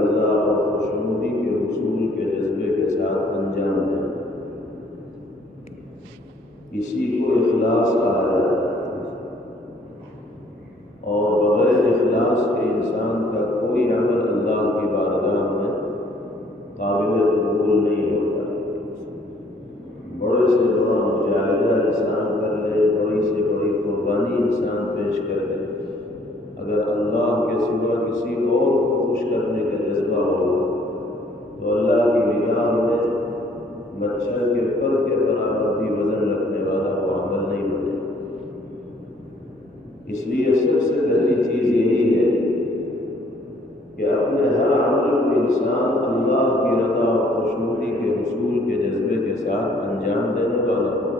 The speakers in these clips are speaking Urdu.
رضا اور خوشنودی کے حصول کے جذبے کے ساتھ انجام دیں۔ اسی کو اخلاص کہا جاتا ہے، اور بغیر اخلاص کے انسان کا کوئی عمل اللہ کی بارگاہ میں قابل قبول نہیں ہوتا۔ بڑے سے بڑا مجاہدہ انسان کر لے، بڑی سے بڑی قربانی انسان پیش کر لے، اگر اللہ کے سوا کسی اور کو خوش کرنے کا جذبہ ہو تو اللہ کی نگاہ میں مچھر کے پر کے برابر بھی وزن رکھنے والا وہ عمل نہیں بنے۔ اس لیے سب سے پہلی چیز یہی ہے کہ اپنے ہر عمل کو انسان اللہ کی رضا اور خوشنودی کے حصول کے جذبے کے ساتھ انجام دینے والا ہو،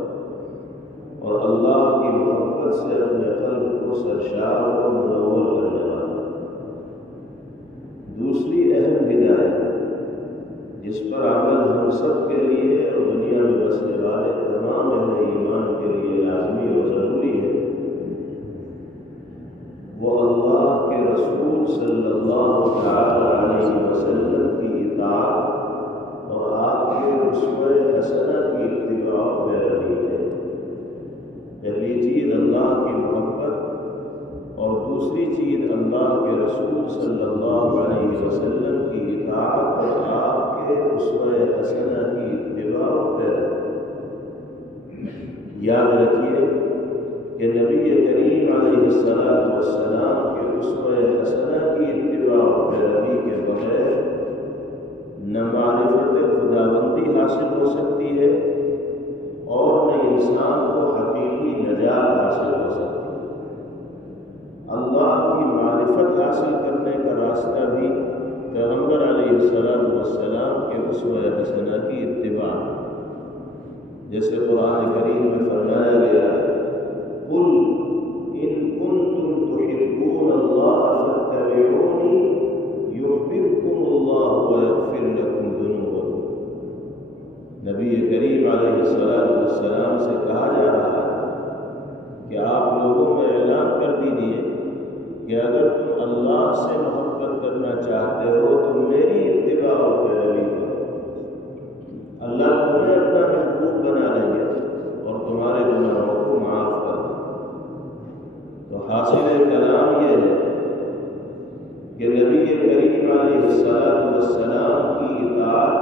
اور اللہ کی محبت سے اپنے قلب کو سرشار اور منور کرنے والا۔ دوسری اہم ہدایت جس پر عمل ہم سب کے لیے اور دنیا میں بسنے والے تمام اہل ایمان کے لیے لازمی اور ضروری ہے، وہ اللہ کے رسول صلی اللہ علیہ وسلم کی اطاعت اور آپ کے اسوہ حسنہ کی اتباع و پیروی ہے۔ پہلی چیز اللہ کی محبت اور دوسری چیز اللہ کے رسول صلی اللہ علیہ وسلم کی اطاعت اور آپ کے اسوہ حسنہ کی اتباع و پیروی۔ یاد رکھیے کہ نبی کریم علیہ السلام کے اسوہ حسنہ کی اتباع و پیروی کے بغیر نہ معرفت خداوندی حاصل ہو سکتی ہے اور نہ انسان کو حقیقی نجات حاصل ہو سکتی ہے۔ اللہ کی معرفت حاصل کرنے کا راستہ بھی پیغمبر علیہ السلام کے اسوہ حسنہ کی اتباع ہے۔ جیسے قرآن کریم میں فرمایا گیا ہے، قل ان کنتم تحبون اللہ فاتبعونی یحببکم اللہ ویغفر لکم ذنوبکم۔ نبی کریم علیہ السلام سے کہا جا رہا ہے کہ آپ لوگوں میں اعلان کر دیجیے کہ اگر تم اللہ سے محبت کرنا چاہتے ہو تو میری اتباع و پیروی کرو، اللہ تمہیں اپنا محبوب بنا لیں گے اور تمہارے گناہوں کو معاف کر دیں۔ تو حاصل کلام یہ ہے کہ نبی کریم علیہ السلام کی اطاعت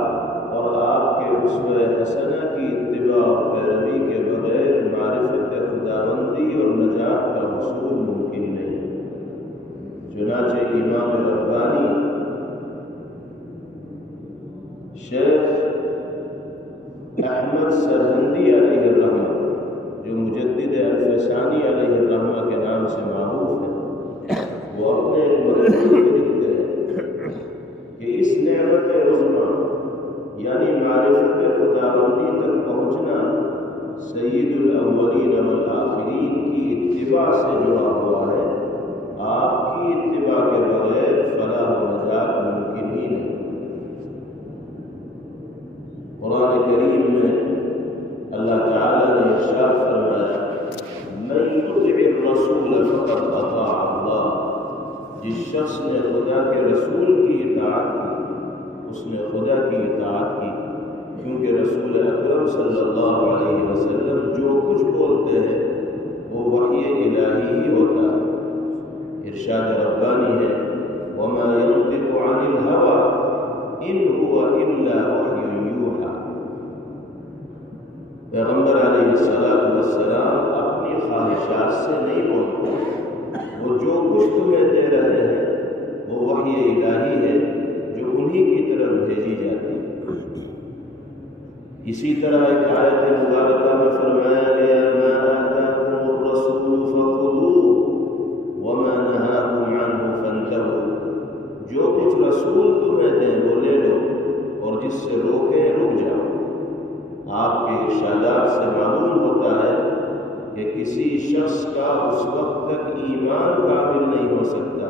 اور آپ کے اسوہ حسنہ کی اتباع اور پیروی کے بغیر معرفت خداوندی اور نجات کا حصول ممکن نہیں۔ چنانچہ امام ربانی شیخ احمد سرہندی علیہ الرحمہ، جو مجدد الفسانی علیہ الرحمہ کے نام سے معروف ہے، وہ اپنے مقصود میں لکھتے ہیں کہ اس نعمت عظمیٰ یعنی معرفت خداوندی تک پہنچنا سید الاولین والآخرین کی اتباع سے جڑا ہوا ہے۔ آپ کی اتباع کے بغیر فلاح و نجات ممکن ہی نہیں۔ قرآن کریم میں اللہ تعالیٰ نے ارشاد فرمایا، من یطع الرسول فقد اطاع اللہ۔ جس شخص نے خدا کے رسول کی اطاعت کی اس نے خدا کی اطاعت کی، کیونکہ رسول اکرم صلی اللہ علیہ وسلم جو کچھ بولتے ہیں وہ وحی الہی ہی ہوتا ہے۔ ارشاد ربانی ہے، وما ينطق عن الهوى ان هو الا وحی یوحی۔ پیغمبر علیہ السلام اپنی خواہشات سے نہیں بولتے، وہ جو کچھ تمہیں دے رہے ہیں وہ وحی الہی ہے جو انہی کی طرف بھیجی جاتی ہے۔ اسی طرح ایک آیت مبارکہ میں فرمایا گیا، ما آتاکم الرسول فخذوہ وما نہاکم عنہ فانتہوا۔ جو کچھ رسول تمہیں دیں وہ لے لو اور جس سے روکیں رک جاؤ۔ آپ کے ارشادات سے معلوم ہوتا ہے کہ کسی شخص کا اس وقت تک ایمان کامل نہیں ہو سکتا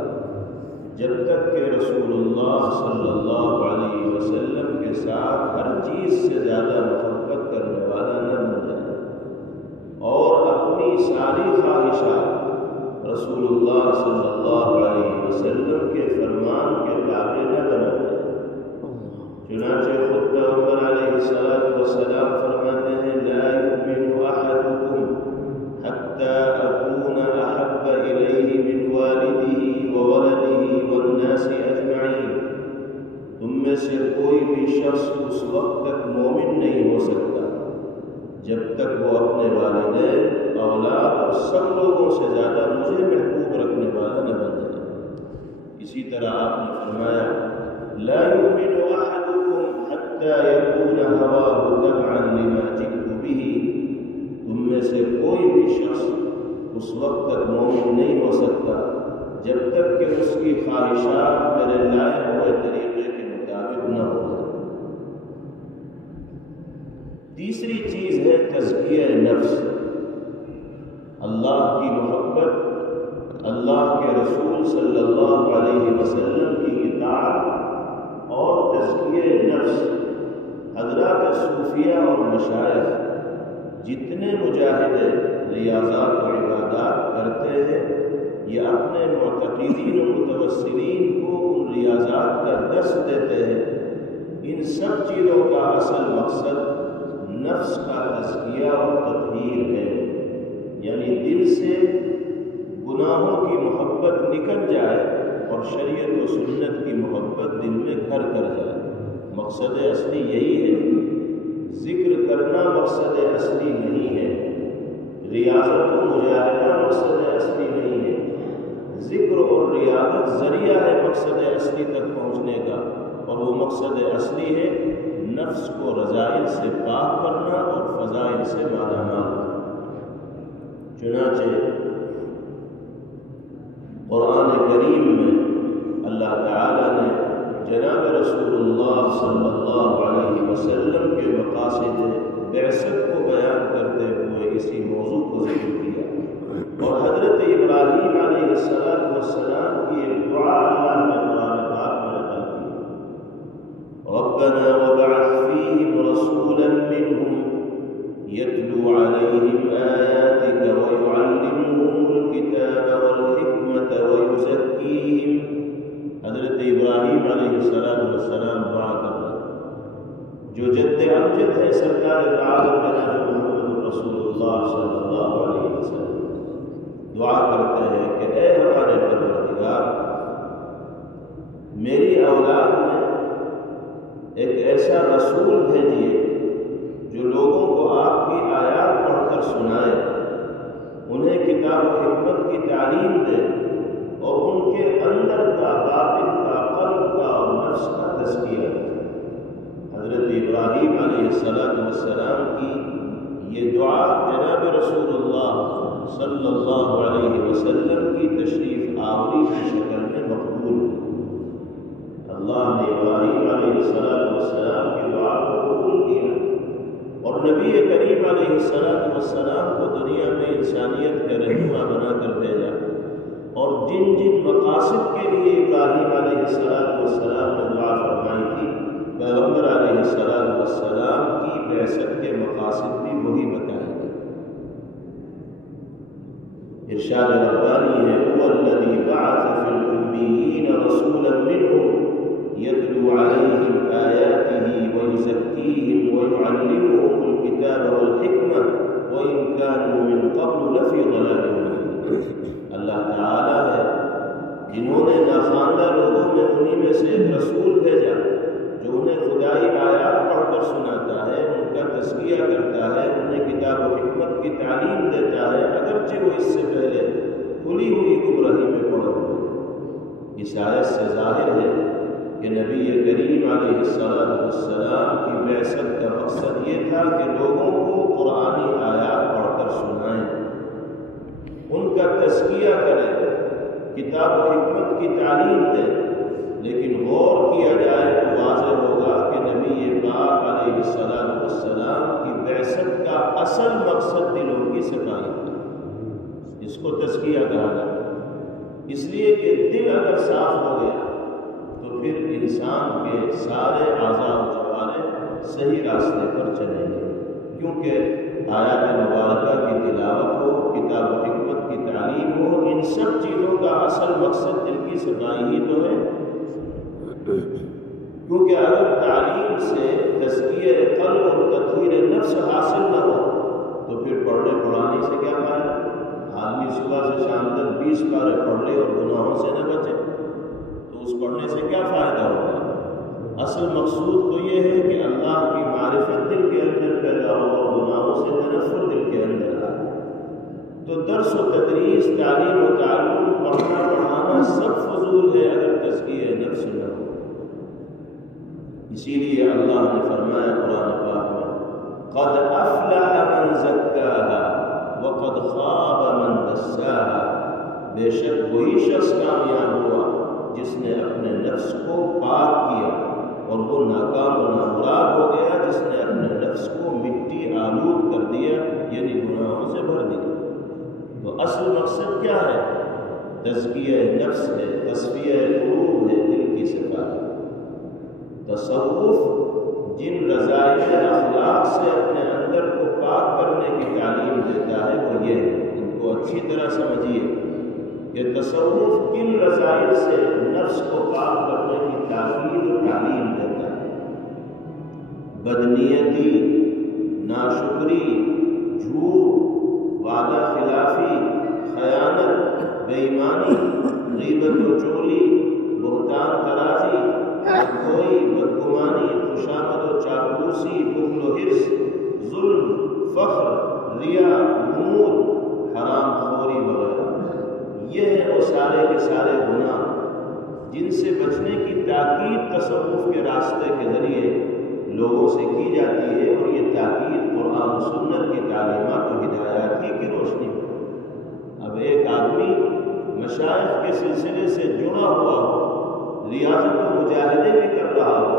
جب تک کہ رسول اللہ صلی اللہ علیہ وسلم کے ساتھ ہر چیز سے زیادہ محبت کرنے والا نہ بن جائے اور اپنی ساری خواہشات رسول اللہ صلی اللہ علیہ وسلم وسلم کے فرمان کے تابع نہ بنائے۔ چنانچہ خود پیغمبر علیہ السلام فرماتے ہیں لا یؤمن احدکم حتی اکون احب الیہ من والدہ وولدہ والناس اجمعین۔ تم میں سے کوئی بھی شخص اس وقت تک مومن نہیں ہو سکتا جب تک وہ اپنے والدین، اولاد اور سب لوگوں سے زیادہ مجھے محبوب رکھنے والا نہ بن جائے۔ اسی طرح آپ نے فرمایا لا یؤمن احدکم حتی یکون ہواہ تبعا لما جئت بہ۔ تم میں سے کوئی بھی شخص اس وقت تک مومن نہیں ہو سکتا جب تک کہ اس کی خواہشات میرے لائے ہوئے طریقے کے مطابق نہ ہو۔ تیسری چیز ہے تزکیہ نفس، اللہ کی محبت، اللہ کے رسول صلی اللہ علیہ وسلم کی اطاعت اور تزکیہ نفس۔ حضرات صوفیہ اور مشائخ جتنے مجاہدے ریاضات و عبادات کرتے ہیں یہ اپنے معتقدین و متوسلین کو ان ریاضات کا درس دیتے ہیں۔ ان سب چیزوں کا اصل مقصد نفس کا تزکیہ اور تطہیر ہے، یعنی دل سے گناہوں کی محبت نکل جائے اور شریعت و سنت کی محبت دل میں گھر کر جائے۔ مقصد اصلی یہی ہے، ذکر کرنا مقصد اصلی نہیں ہے، ریاضت و مجاہدہ مقصد اصلی نہیں ہے، ذکر اور ریاضت ذریعہ ہے مقصد اصلی تک پہنچنے کا، اور وہ مقصد اصلی ہے نفس کو رذائل سے پاک کرنا اور فضائل سے مالا مال کرنا۔ چنانچہ قرآن کریم میں اللہ تعالیٰ نے جناب رسول اللہ صلی اللہ علیہ وسلم کے مقاصد بعثت کو بیان کرتے ہوئے اسی موضوع کو ذکر کیا، اور حضرت ابراہیم علیہ السلام کی ایک دعا اللہ نے قرآن پاک میں نقل کی، ربنا وبعث فیہم رسولا منہم یتلو علیہم آیاتک ویعلمہم الکتاب والحکمت ویزکیہم۔ حضرت ابراہیم علیہ السلام دعا کر رہے جو جد امجد ہے سرکار العالم جناب محمد رسول اللہ صلی اللہ علیہ وسلم، دعا کرتے ہیں کہ اے ہمارے پروردگار، میری اولاد میں ایک ایسا رسول بھیجیے جو لوگوں کو آپ کی آیات پڑھ کر سنائے، انہیں کتاب و حکمت کی تعلیم دے اور ان کے اندر کا، باطن کا، قلب کا اور نفس کا تزکیہ کرے۔ حضرت ابراہیم علیہ السلام کی یہ دعا جناب رسول اللہ صلی اللہ علیہ وسلم کی تشریف آوری کی شکل میں مقبول ہے۔ اللہ نے ابراہیم علیہ السلام کی دعا کو قبول کیا اور نبی کریم علیہ السلام کو دنیا میں انسانیت کا رہنما بنا کر بھیجا، اور جن جن مقاصد کے لیے ابراہیم علیہ السلام نے دعا فرمائی تھی، پیغمبر علیہ السلام کی بعثت کے مقاصد بھی وہی بتائے گئے۔ ارشاد ربانی ہے هو الذی بعث فی الامیین رسولا منہم یتلو علیہم آیاتہ ویزکیہم ویعلمہم الکتاب والحکمہ وإن كانوا من قبل لفی ضلال مبین۔ اللہ تعالیٰ ہے جنہوں نے ناخواندہ لوگوں میں انہی میں سے ایک رسول بھیجا جو انہیں خدائی آیات پڑھ کر سناتا ہے، ان کا تزکیہ کرتا ہے، انہیں کتاب و حکمت کی تعلیم دیتا ہے، اگرچہ وہ اس سے پہلے کھلی ہوئی گمراہی میں پڑے ہوئے۔ اس آیت سے ظاہر ہے کہ نبی کریم علیہ السلام کی بعثت کا مقصد یہ تھا کہ لوگوں کو قرآنی آیات پڑھ کر سنائیں، ان کا تزکیہ کریں، کتاب و حکمت کی تعلیم دیں۔ لیکن غور کیا جائے تو واضح ہوگا کہ نبی پاک علیہ السلام کی بعثت کا اصل مقصد دلوں کی صفائی تھا، جس کو تزکیہ کہا جاتا ہے۔ اس لیے کہ دل اگر صاف ہو گیا تو پھر انسان کے سارے اعضاء و جوارح صحیح راستے پر چلیں گے، کیونکہ آیات مبارکہ کی تلاوت ہو، کتاب و حکمت کی تعلیم ہو، ان سب چیزوں کا اصل مقصد دل کی کی صفائی ہی تو ہے، کیونکہ اگر تعلیم سے تزکیہ قلب اور تطہیر نفس حاصل نہ ہو تو پھر پڑھنے پڑھانے سے کیا فائدہ؟ آدمی صبح سے شام تک 20 پارے پڑھ لے اور گناہوں سے نہ بچے تو اس پڑھنے سے کیا فائدہ ہوگا؟ اصل مقصود تو یہ ہے کہ اللہ کی معرفت دل کے اندر پیدا ہو اور گناہوں سے تنفر دل کے اندر آئے۔ تو درس و تدریس، تعلیم و تعلم، پڑھنا پڑھانا سب فضول ہے اگر تزکیہ نفس نہ ہو۔ اسی لیے اللہ نے فرمایا قرآن پاک میں قد افلح من زکاها وقد خاب من دساها، بے شک وہی شخص کامیاب ہوا جس نے اپنے نفس کو پاک کیا، اور وہ ناکام و نامراد ہو گیا جس نے اپنے نفس کو مٹی آلود کر دیا، یعنی گناہوں سے بھر دیا۔ تو اصل مقصد کیا ہے؟ تزکیہ نفس ہے، تصفیہ قلوب ہے، دل کی صفائی۔ تصوف جن رذائل اخلاق سے اپنے اندر کو پاک کرنے کی تعلیم دیتا ہے وہ یہ ہے، ان کو اچھی طرح سمجھیے کہ تصوف کن رذائل سے نفس کو پاک کرنے کی تاکید و تعلیم دیتا ہے۔ بدنیتی، ناشکری، جھوٹ، وعدہ خلافی، خیانت، بے ایمانی، غیبت و چغلی، بہتان ترازی، بدگوئی، بدگمانی، خوشامد و چاپلوسی، بخل و حرص، ظلم، فخر، ریا، نمود، حرام خوری وغیرہ، یہ ہیں وہ سارے کے سارے گناہ جن سے بچنے کی تاکید تصوف کے راستے کے ذریعے لوگوں سے کی جاتی ہے، اور یہ تاکید قرآن و سنت کی تعلیمات و ہدایات ہی کی روشنی میں۔ اب ایک آدمی مشائخ کے سلسلے سے جڑا ہوا ہو، ریاضت و مجاہدے بھی کر رہا ہو،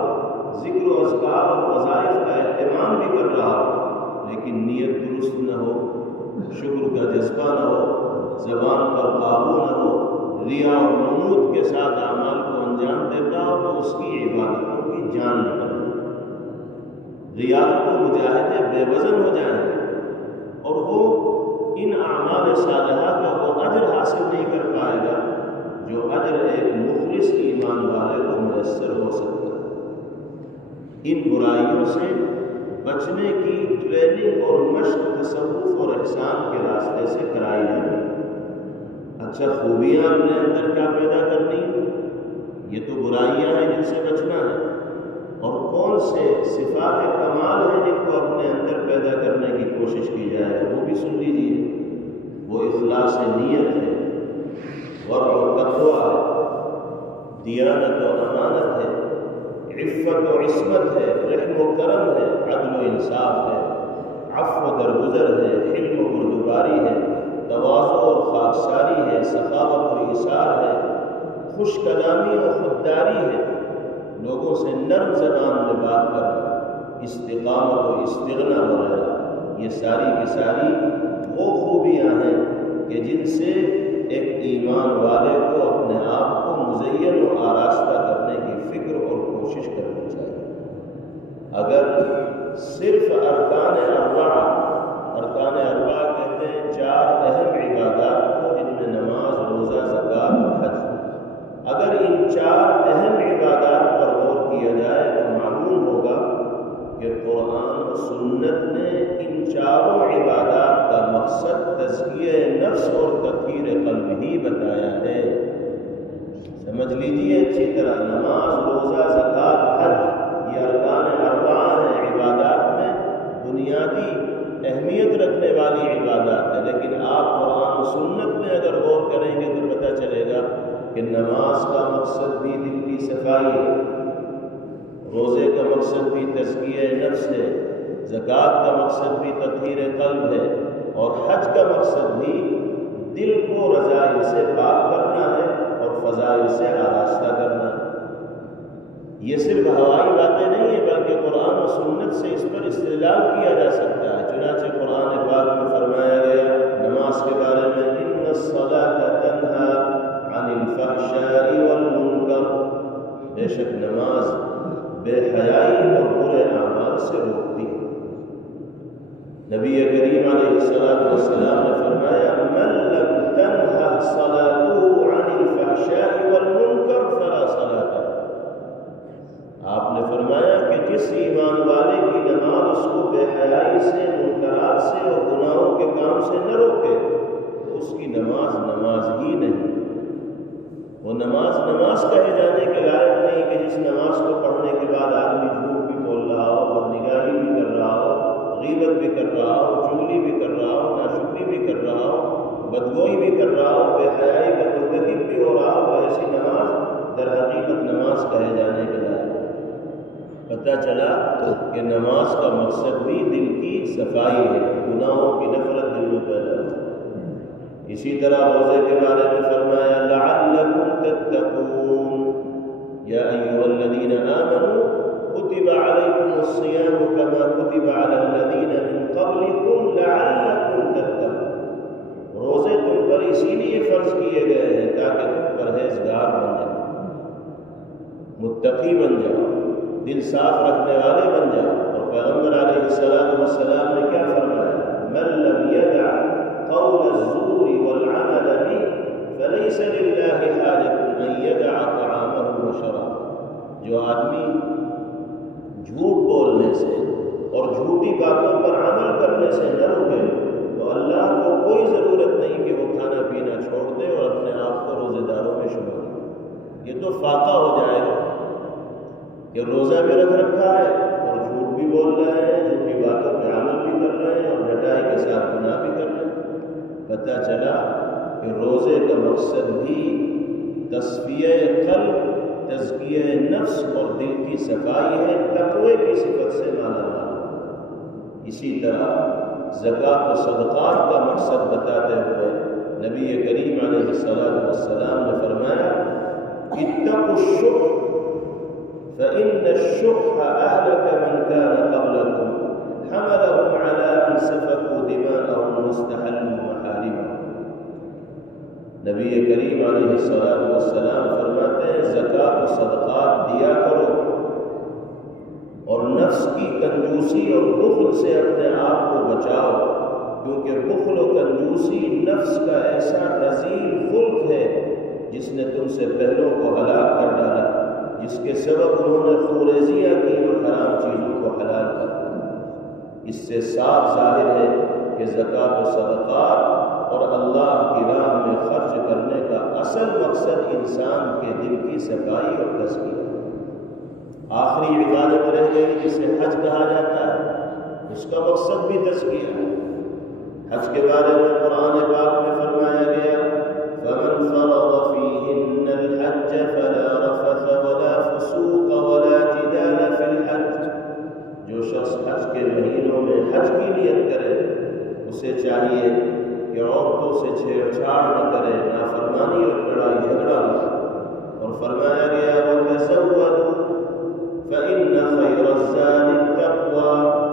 ذکر و اذکار اور وظائف کا اہتمام بھی کر رہا ہو، لیکن نیت درست نہ ہو، شکر کا جذبہ نہ ہو، زبان پر قابو نہ ہو، ریا اور نمود کے ساتھ اعمال کو انجام دیتا ہو تو اس کی عبادتوں کی جان نکل جائے، ریاضت و مجاہدے بے وزن ہو جائیں گے، اور وہ ان اعمال صالحہ کا وہ اجر حاصل نہیں کر پائے گا جو اجر ایک مخلص ایمان والے کو میسر ہو سکتا ہے۔ ان برائیوں سے بچنے کی ٹریننگ اور مشق تصوف اور احسان کے راستے سے کرائی جاتی ہے۔ اچھا، خوبیاں اپنے اندر کیا پیدا کرنی؟ یہ تو برائیاں ہیں جن سے بچنا ہے، اور کون سے صفات کمال ہیں جن کو اپنے اندر پیدا کرنے کی کوشش کی جائے وہ بھی سن لیجیے۔ وہ اخلاص نیت ہے، ورع و تقویٰ ہے، دیانت و امانت ہے، عفت و عصمت ہے، رحم و کرم ہے، عدل و انصاف ہے، عفو و درگزر ہے، حلم و بردباری ہے، تواضع اور خاکساری ہے، سخاوت و ایثار ہے، خوش کلامی و خودداری ہے، لوگوں سے نرم زبان میں بات کرنا، استقامت و استغنا وغیرہ، یہ ساری کی ساری وہ خوبیاں ہیں کہ جن سے ایک ایمان والے کو اپنے آپ کو مزین و آراستہ کرنے کی فکر اور کوشش کرنی چاہیے۔ اگر صرف ارکان اربعہ کہتے ہیں 4 اہم عبادات کو جن میں نماز، روزہ، زکوٰۃ اور حج، اگر ان 4 اہم عبادات پر غور کیا جائے تو معلوم ہوگا کہ قرآن و سنت نے ان 4 عبادات کا مقصد تزکیہ نفس اور تطہیر قلب ہی بتایا ہے۔ سمجھ لیجیے اچھی طرح، نماز، روزہ، زکوٰۃ، حج، یہ ارکان اربعہ ہیں، عبادات میں بنیادی اہمیت رکھنے والی عبادات ہے، لیکن آپ قرآن و سنت میں اگر غور کریں گے تو پتہ چلے گا کہ نماز کا مقصد بھی دل کی صفائی ہے، روزے کا مقصد بھی تزکیہ نفس ہے، زکوٰۃ کا مقصد بھی تطہیر قلب ہے، اور حج کا مقصد بھی دل کو رذائل سے پاک کرنا ہے اور فضائل سے آراستہ کرنا ہے۔ یہ صرف ہوائی باتیں نہیں ہیں بلکہ قرآن و سنت سے اس پر استدلال کیا جا سکتا ہے۔ چنانچہ قرآن پاک میں فرمایا گیا نماز کے بارے میں ان الصلاۃ تنہی عن الفحشاء والمنکر، بے شک نماز بے حیائی اور برے اعمال سے روکتی ہے۔ نبی کریم علیہ السلام نے فرمایا من لم تنہ صلاته عن الفحشاء والمنکر برائی سے، منکرات سے اور گناہوں کے کام سے نہ روکے تو اس کی نماز نماز ہی نہیں۔ وہ نماز نماز کہے جانے کے لائق نہیں کہ جس نماز کو پڑھنے کے بعد آدمی جھوٹ بھی بول رہا ہو، بدنگاہی بھی کر رہا ہو، غیبت بھی کر رہا ہو، چغلی بھی کر رہا ہو، ناشکری بھی کر رہا ہو، بدگوئی بھی کر رہا ہو، بے حیائی کا مرتکب بھی ہو رہا ہو، تو ایسی نماز در حقیقت نماز کہے جانے کے لائق۔ پتہ چلا کہ نماز کا مقصد بھی دل کی صفائی ہے، گناہوں کی نفرت دل میں پیدا ہو۔ اسی طرح روزے کے بارے میں فرمایا لعلکم تتقون یا ایھا الذین آمنوا کتب علیکم الصیام کما کتب علی الذین من قبلکم لعلکم تتقون۔ روزے تم پر اسی لیے فرض کیے گئے ہیں تاکہ تم پرہیزگار بن جاؤ، متقی بن جاؤ، دل صاف رکھنے والے بن جاؤ۔ اور پیغمبر علیہ السلام نے کیا فرمایا؟ من لم یدع قول الزور والعمل به فليس لله حاجة ان يدع طعامه وشرابه۔ جو آدمی جھوٹ بولنے سے اور جھوٹی باتوں پر عمل کرنے سے نہ رکے تو اللہ کو کوئی ضرورت نہیں کہ وہ کھانا پینا چھوڑ دے اور اپنے آپ کو روزے داروں میں شمار کرے۔ یہ تو فاقہ ہو جائے گا کہ روزہ بھی رکھ رکھا ہے اور جھوٹ بھی بول رہے ہیں، جھوٹی باتوں پہ عمل بھی کر رہے ہیں اور ڈٹائی کے ساتھ گناہ بھی کر رہے ہیں۔ پتہ چلا کہ روزے کا مقصد بھی تصفیہ قلب، تزکیہ نفس اور دل کی صفائی ہے، تقوی کی صفت سے مالا مال۔ اسی طرح زکوٰۃ و صدقات کا مقصد بتاتے ہوئے نبی کریم علیہ السلام نے فرمایا اتقوا الشح فإن الشح أهلك من كان قبلكم حملهم على أن سفكوا دماءهم واستحلوا محارمهم۔ نبی کریم علیہ السلام فرماتے ہیں زکوٰۃ و صدقات دیا کرو اور نفس کی کنجوسی اور بخل سے اپنے آپ کو بچاؤ، کیونکہ بخل و کنجوسی نفس کا ایسا رذیل خلق ہے جس نے تم سے پہلوں کو ہلاک کر ڈالا، جس کے سبب انہوں نے خوریزیاں کی اور حرام چیزوں کو حلال کر دیا۔ اس سے صاف ظاہر ہے کہ زکوٰۃ و صدقات اور اللہ کی راہ میں خرچ کرنے کا اصل مقصد انسان کے دل کی صفائی اور تزکیہ۔ آخری عبادت رہ گئی جسے حج کہا جاتا ہے، اس کا مقصد بھی تزکیہ ہے۔ حج کے بارے میں قرآن پاک میں فرمایا گیا فَمَنْ فَرَضَ فِيهِنَّ الْحَجَّ فَلَا رَفَثَ وَلَا فُسُوقَ وَلَا جِدَالَ فِي الْحَجِّ۔ جو شخص حج کے مہینوں میں حج کی نیت کرے اسے چاہیے کہ عورتوں سے چھیڑ چھاڑ نہ کرے، نافرمانی اور لڑائی جھگڑا نہ کرے۔ اور فرمایا گیا وَتَزَوَّدُوا فَإِنَّ خَيْرَ الزَّادِ التَّقْوَىٰ۔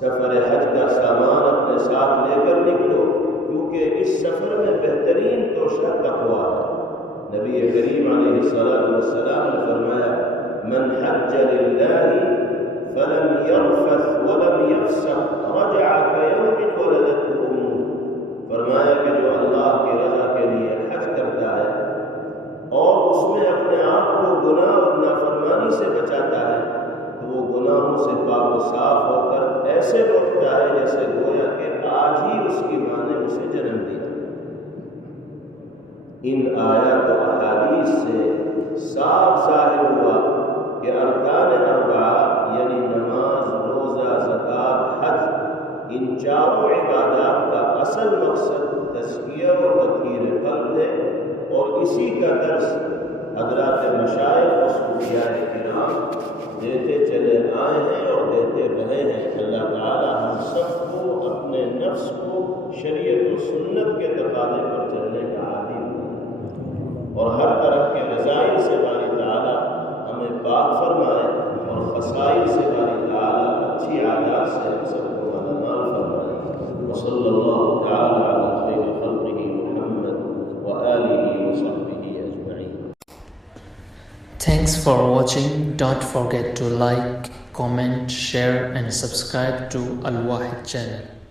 سفر حج کا سامان اپنے ساتھ لے کر نکلو کیونکہ اس سفر میں بہترین توشہ تقویٰ ہے۔ نبی کریم علیہ السلام نے فرمایا من حج للہ فلم يرفث ولم يفسق رجع كيوم ولدته امه۔ فرمایا کہ جو اللہ کی رضا کے لیے حج کرتا ہے اور اس میں اپنے آپ کو گناہ اور نافرمانی سے بچاتا ہے تو وہ گناہوں سے پاک و صاف ہو کر ایسے لوٹتا ہے جیسے گویا کہ آج ہی اس کی ماں نے اسے جنم دیا۔ ان آیات و احادیث سے صاف ظاہر ہوا کہ ارکان اربعہ یعنی نماز، روزہ، زکوٰۃ، حج، ان چاروں عبادات کا اصل مقصد تزکیہ و تطہیر قلب ہے، اور اسی کا درس حضرات مشائخ و صوفیاء کرام دیتے چلے آئے ہیں اور دیتے رہے ہیں۔ اللہ تعالی ہم سب کو اپنے نفس کو شریعت و سنت کے تقاضے پر چلنے کا عادی بنائے اور ہر طرح کے رذائل سے باری تعالی ہمیں پاک فرمائے اور خصائل سے باری تعالی اچھی عادات سے ہم سب کو مالامال فرمائے۔ وصلی اللہ تعالی علی خیر خلقہ محمد وآلہ وصحبہ اجمعین۔ Thanks for watching. Don't forget to like, comment, share and subscribe to Al Wahid channel.